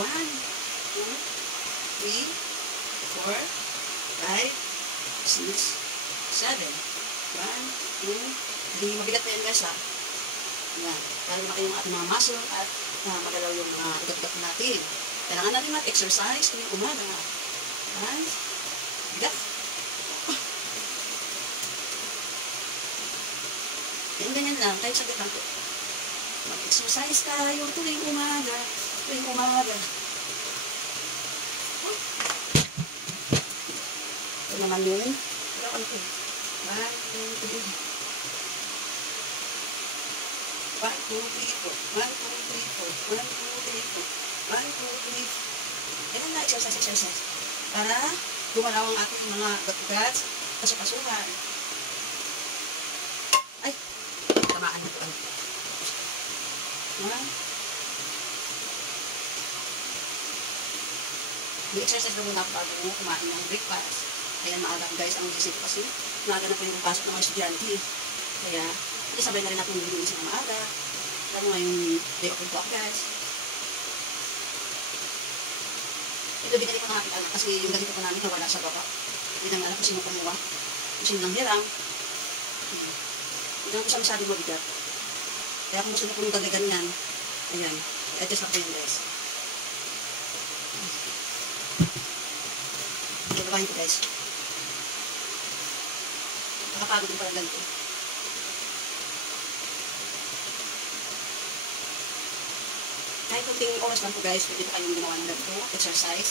1, 2, 3, 4, 5, 6, 7. 1, 2, 3. Mabigat na yan guys ha. Ayan. Para lumaki yung ating mga muscle at magalaw yung mga ugat-ugat natin. Kailangan natin mag-exercise tuwing umaga. Ayan. Bigat. Ganyan lang. Kahit saglit lang po. Mag-exercise tayo tuwing umaga. Tuwing umaga. Ito naman yung ano po. 1, 2, 3. 1, 2, 3, 4. 1, 2, 3, 4. 1, 2, 3, 4. 1, 2, 3, 4. Ganyan na, exercise. Para gumalaw ang ating mga ugat-ugat, kasukasuhan. Ay, tamaan na ito. 1. Mag-exercise na muna bago kumain ng breakfast. Ayan, maaga guys ang gising ko kasi maaga na po yung pasok ng mga estudyante. Kaya, sabay na rin ako nilinis ng maaga. Alam mo nga yung day of the clock guys. Ito binili ko ng aking anak kasi yung ganito ko namin nawala sa baba. Hindi naman alam kung sino kumuha. Kung sino nang hirang. Hindi naman ko siya masyadong mabigat. Kaya kung gusto nyo kung dagdagan yan, ayan, adjust ako yun guys. Babahin ko guys. Nakapagod yung parang ganito. Kahit kunting oras lang po guys, pwede pa kayong ginawa ng ganito, exercise.